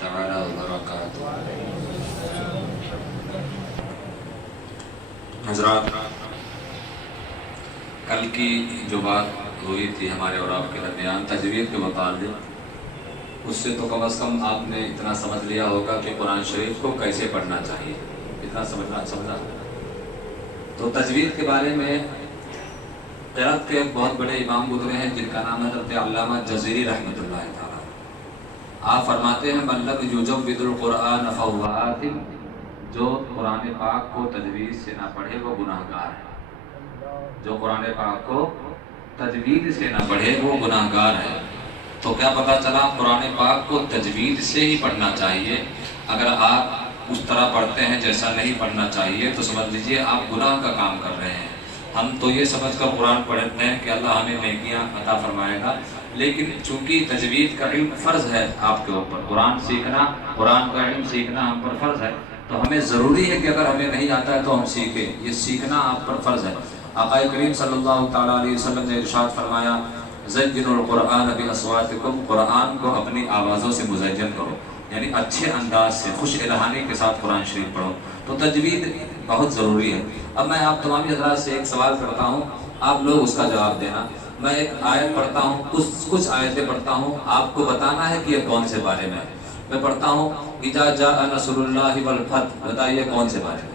تعالی وبرکاتہ۔ حضرات، کل کی جو بات ہوئی تھی ہمارے اور آپ کے درمیان تجوید کے متعلق، اس سے تو کم از کم آپ نے اتنا سمجھ لیا ہوگا کہ قرآن شریف کو کیسے پڑھنا چاہیے، اتنا سمجھا۔ تو تجوید کے بارے میں قرأت کے ایک بہت بڑے امام گزرے ہیں جن کا نام ہے حضرت علامہ جزیری رحمۃ اللہ تعالیٰ۔ آپ فرماتے ہیں من لم یجود القرآن فہو آثم، جو قرآن پاک کو تجوید سے نہ پڑھے وہ گناہ گار ہے۔ جو قرآن پاک کو تجوید سے نہ پڑھے وہ گناہ گار ہے۔ تو کیا پتہ چلا، قرآن پاک کو تجوید سے ہی پڑھنا چاہیے۔ اگر آپ اس طرح پڑھتے ہیں جیسا نہیں پڑھنا چاہیے تو سمجھ لیجئے آپ گناہ کا کام کر رہے ہیں۔ ہم تو یہ سمجھ کر قرآن پڑھتے ہیں کہ اللہ ہمیں نیکیاں عطا فرمائے گا، لیکن چونکہ تجوید کا علم فرض ہے آپ کے اوپر، قرآن کا علم سیکھنا ہم پر فرض ہے، تو ہمیں ضروری ہے کہ اگر ہمیں نہیں آتا ہے تو ہم سیکھیں، یہ سیکھنا آپ پر فرض ہے۔ آقا کریم صلی اللہ تعالیٰ علیہ وسلم نے ارشاد فرمایا زینوا القرآن باصواتکم، قرآن کو اپنی آوازوں سے مزین کرو، یعنی اچھے انداز سے خوش الہانی کے ساتھ قرآن شریف پڑھو۔ تو تجوید بہت ضروری ہے۔ اب میں آپ تمام حضرات سے ایک سوال کرتا ہوں، آپ لوگ اس کا جواب دینا۔ میں ایک آیت پڑھتا ہوں، کچھ آیتیں پڑھتا ہوں، آپ کو بتانا ہے کہ یہ کون سے بارے میں ہے۔ میں پڑھتا ہوں اذا جاء نصر اللہ والفتح، بتائیے کون سے بارے میں؟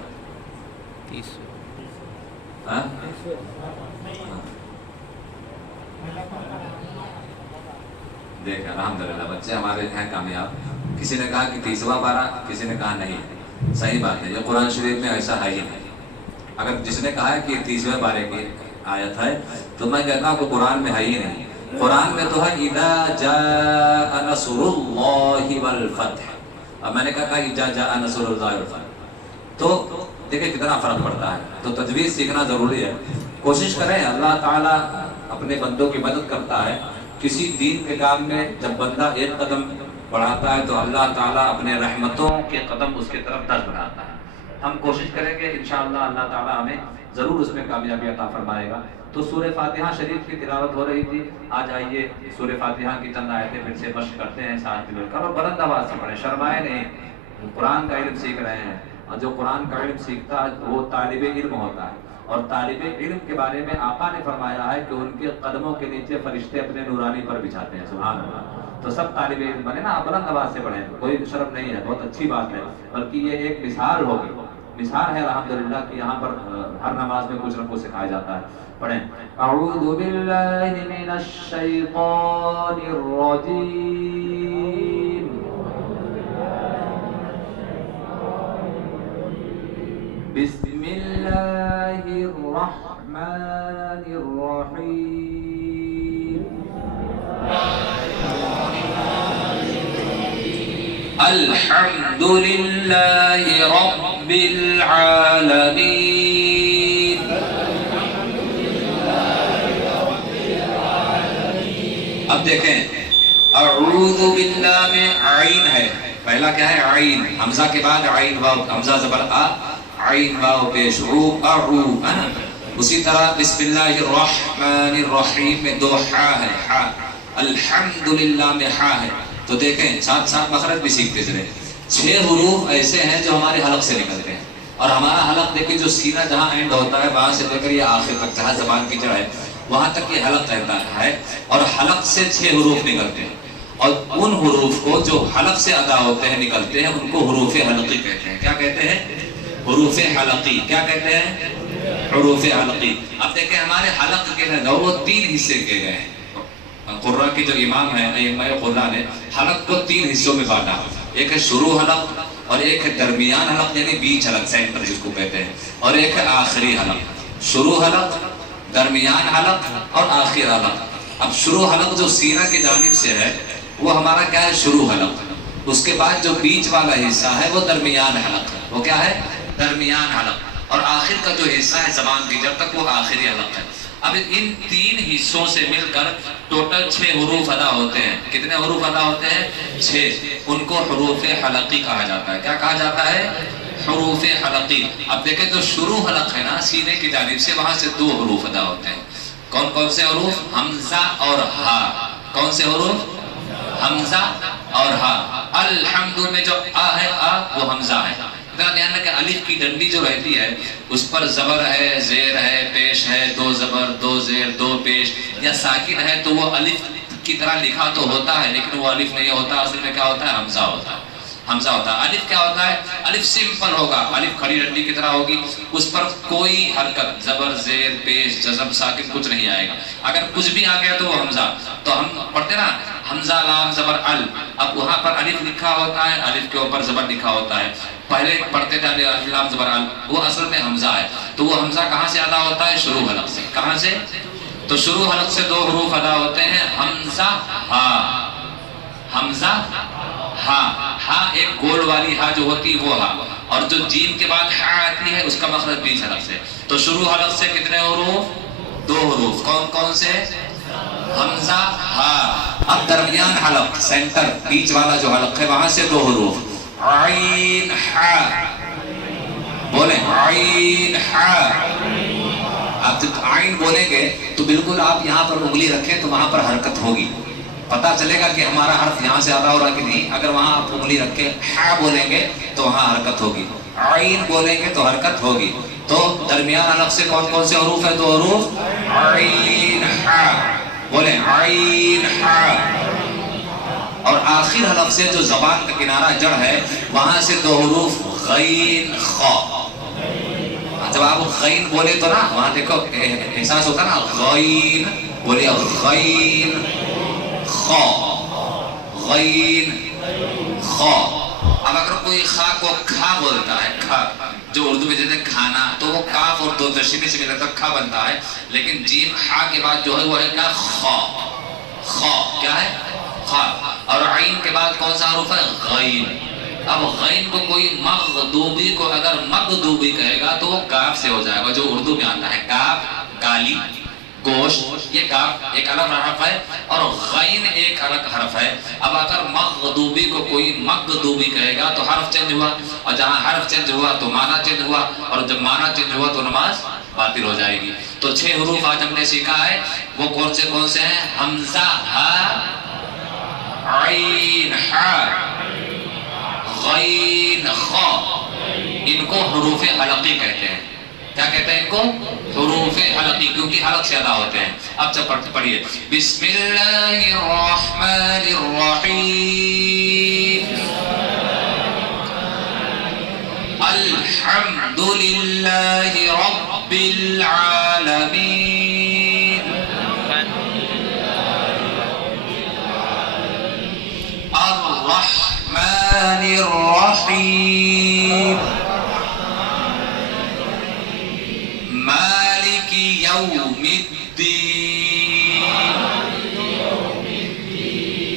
دیکھ الحمدللہ بچے ہمارے ہیں کامیاب۔ کسی نے کہا کہ 30واں پارہ، کسی نے کہا نہیں۔ صحیح بات ہے، یہ قرآن شریف میں ایسا ہے ہی نہیں۔ اگر جس نے کہا ہے کہ 30ویں پارے کی آیت ہے تو میں کہتا ہوں کہ قرآن میں ہے ہی نہیں۔ قرآن میں تو ہے اذا جاء نصر اللہ والفتح، اب میں نے کہا اذا جاء نصر اللہ والفتح، تو دیکھیں کتنا فرق پڑتا ہے۔ تو تجوید سیکھنا ضروری ہے۔ کوشش کریں، اللہ تعالیٰ اپنے بندوں کی مدد کرتا ہے۔ کسی دین کے کام میں جب بندہ ایک قدم بڑھاتا ہے تو اللہ تعالیٰ اپنے رحمتوں کے قدم اس کی طرف 10 بڑھاتا ہے۔ ہم کوشش کریں گے انشاءاللہ اللہ تعالیٰ ہمیں ضرور اس میں کامیابی عطا فرمائے گا۔ تو سورہ فاتحہ شریف کی تلاوت ہو رہی تھی، آج آئیے سورہ فاتحہ کی چند آیتیں پھر سے مشق کرتے ہیں ساتھ مل کر، اور بلند آواز سے پڑھیں، شرمائے نہیں۔ قرآن کا علم سیکھ رہے ہیں، اور جو قرآن کا علم سیکھتا ہے وہ طالب علم ہوتا ہے، اور طالب علم کے بارے میں آقا نے فرمایا ہے کہ ان کے قدموں کے نیچے فرشتے اپنے نورانی پر بچھاتے ہیں۔ سبحان اللہ۔ تو سب طالب علم بنے نا، بلند آواز سے پڑھیں، کوئی شرم نہیں ہے، بہت اچھی بات ہے، بلکہ یہ ایک مثال ہوگی، مثال ہے الحمدللہ کہ یہاں پر ہر نماز میں کچھ نہ کچھ سکھایا جاتا ہے۔ پڑھیں اعوذ باللہ من الشیطان الرجیم، بسم اللہ الرحمن الرحیم، الحمد للہ رب العالمین۔ اب دیکھیں اعوذ باللہ میں عین ہے، پہلا کیا ہے؟ عین، حمزہ کے بعد عین واو، حمزہ زبر آ، عین واو پیش، رو اعو، اسی طرح بسم اللہ الرحمن الرحیم میں 2 حا ہے، حا، الحمدللہ میں حا ہے۔ تو دیکھیں ساتھ ساتھ مخرج بھی سیکھتے چلیں۔ 6 حروف ایسے ہیں جو ہمارے حلق سے نکلتے ہیں، اور ہمارا حلق دیکھیں جو سینہ جہاں اینڈ ہوتا ہے وہاں سے لے کر یہ آخر تک جہاں زبان کی جڑ ہے وہاں تک یہ حلق رہتا ہے، اور حلق سے 6 حروف نکلتے ہیں، اور ان حروف کو جو حلق سے ادا ہوتے ہیں نکلتے ہیں ان کو حروف حلقی کہتے ہیں۔ کیا کہتے ہیں؟ حروف حلقی۔ کیا کہتے ہیں؟ حروف حلقی۔ اب دیکھیں ہمارے حلق کے وہ 3 حصے کیے گئے ہیں۔ قرآن کے جو امام ہیں ائمہ قرآن نے حلق کو 3 حصوں میں بانٹا، ایک ہے شروع حلق، اور ایک ہے درمیان حلق یعنی بیچ حلق، سینٹر جس کو کہتے ہیں، اور ایک ہے آخری حلق۔ شروع حلق، درمیان حلق اور آخر حلق۔ اب شروع حلق جو سینہ کی جانب سے ہے وہ ہمارا کیا ہے؟ شروع حلق۔ اس کے بعد جو بیچ والا حصہ ہے وہ درمیان حلق ہے، وہ کیا ہے؟ درمیان حلق، اور آخر کا جو حصہ ہے زبان کی جب تک وہ آخری حلق ہے۔ اب ان 3 حصوں سے مل کر ٹوٹل 6 حروف ادا ہوتے ہیں۔ کتنے حروف ادا ہوتے ہیں؟ 6۔ ان کو حروف حلقی کہا جاتا ہے۔ کیا کہا جاتا ہے؟ حروف حلقی۔ اب دیکھیں جو شروع حلق ہے نا سینے کی جانب سے، وہاں سے 2 حروف ادا ہوتے ہیں۔ کون کون سے حروف؟ حمزہ اور ہا۔ کون سے حروف؟ حمزہ اور ہا۔ ال الحمد میں جو آ ہے آ وہ حمزہ ہے. ذرا دھیان رکھیں الف کی ڈنڈی جو رہتی ہے اس پر زبر ہے، زیر ہے، پیش ہے، دو زبر دو زیر دو پیش، یا ساکن ہے تو وہ الف کی طرح لکھا تو ہوتا ہے لیکن وہ الف نہیں ہوتا، اصل میں کیا ہوتا ہے؟ حمزہ ہوتا ہے. حمزہ ہوتا ہے. الف کیا ہوتا ہے؟ الف سمپل ہوگا، الف کھڑی ڈنڈی کی طرح ہوگی، اس پر کوئی حرکت زبر زیر پیش جزم ساکن کچھ نہیں آئے گا. اگر کچھ بھی آ گیا تو وہ حمزہ. تو ہم پڑھتے نا حمزہ لام زبر ال، اب وہاں پر الف لکھا ہوتا ہے، الف کے اوپر زبر لکھا ہوتا ہے. پہلے پڑھتے تھے الف لام زبر ال، وہ اصل میں حمزہ ہے. تو وہ حمزہ کہاں سے ادا ہوتا ہے؟ شروع حلق سے. کہاں سے؟ تو شروع حلق سے دو حروف ادا ہوتے ہیں، حمزہ ہا. حمزہ ہا. ہا ایک گول والی ہا جو ہوتی ہے وہ ہا، اور جو جیم کے بعد ہا آتی ہے اس کا مخرج بیچ حلق سے. تو شروع حلق سے کتنے حروف؟ دو حروف. کون کون سے؟ حمزہ ہا. اب درمیان حلق سینٹر بیچ والا جو حلق ہے وہاں سے دو حروف عین ہا. بولیں عین ہا. آپ جب عین بولیں گے تو بالکل آپ یہاں پر انگلی رکھیں تو وہاں پر حرکت ہوگی، پتا چلے گا کہ ہمارا حرف یہاں سے ادا ہو رہا کہ نہیں. اگر وہاں آپ انگلی رکھ کے ہا بولیں گے تو وہاں حرکت ہوگی، عین بولیں گے تو حرکت ہوگی. تو درمیان حلق سے کون کون سے حروف ہیں؟ دو حروف عین ہا. بولیں عین ہا. اور آخر حلق سے جو زبان کا کنارہ جڑ ہے وہاں سے دو حروف غین خا. جب آپ غین بولے تو نا وہاں دیکھو احساس ہوتا نا، غین بولے غین خا. غین خا. اب اگر کوئی خا کو کھا بولتا ہے، کھا جو اردو میں جیسے کھانا، تو وہ کاف اور دو تشریح سے ملتا کھا بنتا ہے، لیکن جیم ہا کے بعد جو ہے وہ ہے کیا؟ خا. خا کیا ہے؟ خا. اور عین کے بعد کون سا حرف ہے؟ غین. اب غین کو کوئی مغدوبی کو اگر مغدوبی کہے گا تو وہ کاف سے ہو جائے گا، جو اردو میں آتا ہے کاف گالی گوشت. یہ کاف ایک الگ حرف ہے اور غین ایک الگ حرف ہے. اب اگر مغدوبی کو کوئی مغدوبی کہے گا تو حرف چینج ہوا، اور جہاں حرف چینج ہوا تو معنی چینج ہوا، اور جب معنی چینج ہوا تو نماز باطل ہو جائے گی. تو 6 حروف آج ہم نے سیکھا ہے، وہ کون سے ہیں؟ حمزہ ہا، عین ہا، غین خا. ان کو حروف حلقی کہتے ہیں. کیا کہتے ہیں ان کو؟ حروف حلقی، کیونکہ حلق سے ادا ہوتے ہیں. اب جب پڑھیے بسم اللہ الرحمن الرحیم، الحمد للہ رب العالمین، الرحمن الرحیم، مالک یوم الدین،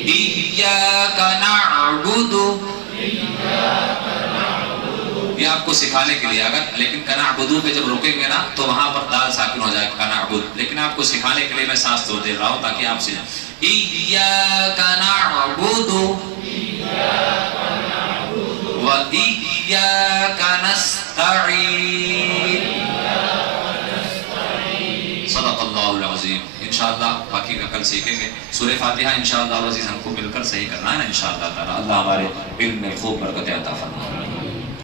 ایاک نعبد. یہ آپ کو سکھانے کے لیے اگر، لیکن کنعبدو پہ جب رکیں گے نا تو وہاں پر دال ساکن ہو جائے گا کنعبد، لیکن آپ کو سکھانے کے لیے میں سانس توڑ دے رہا ہوں تاکہ آپ سمجھیں. ایاک نعبد و ایاک نستعین. صدق اللہ العظیم. انشاءاللہ باقی کا کل سیکھیں گے. سورہ فاتحہ انشاءاللہ العزیز ہم کو مل کر صحیح کرنا ہے نا انشاءاللہ تعالی. اللہ ہمارے علم میں خوب برکت عطا فرمائے.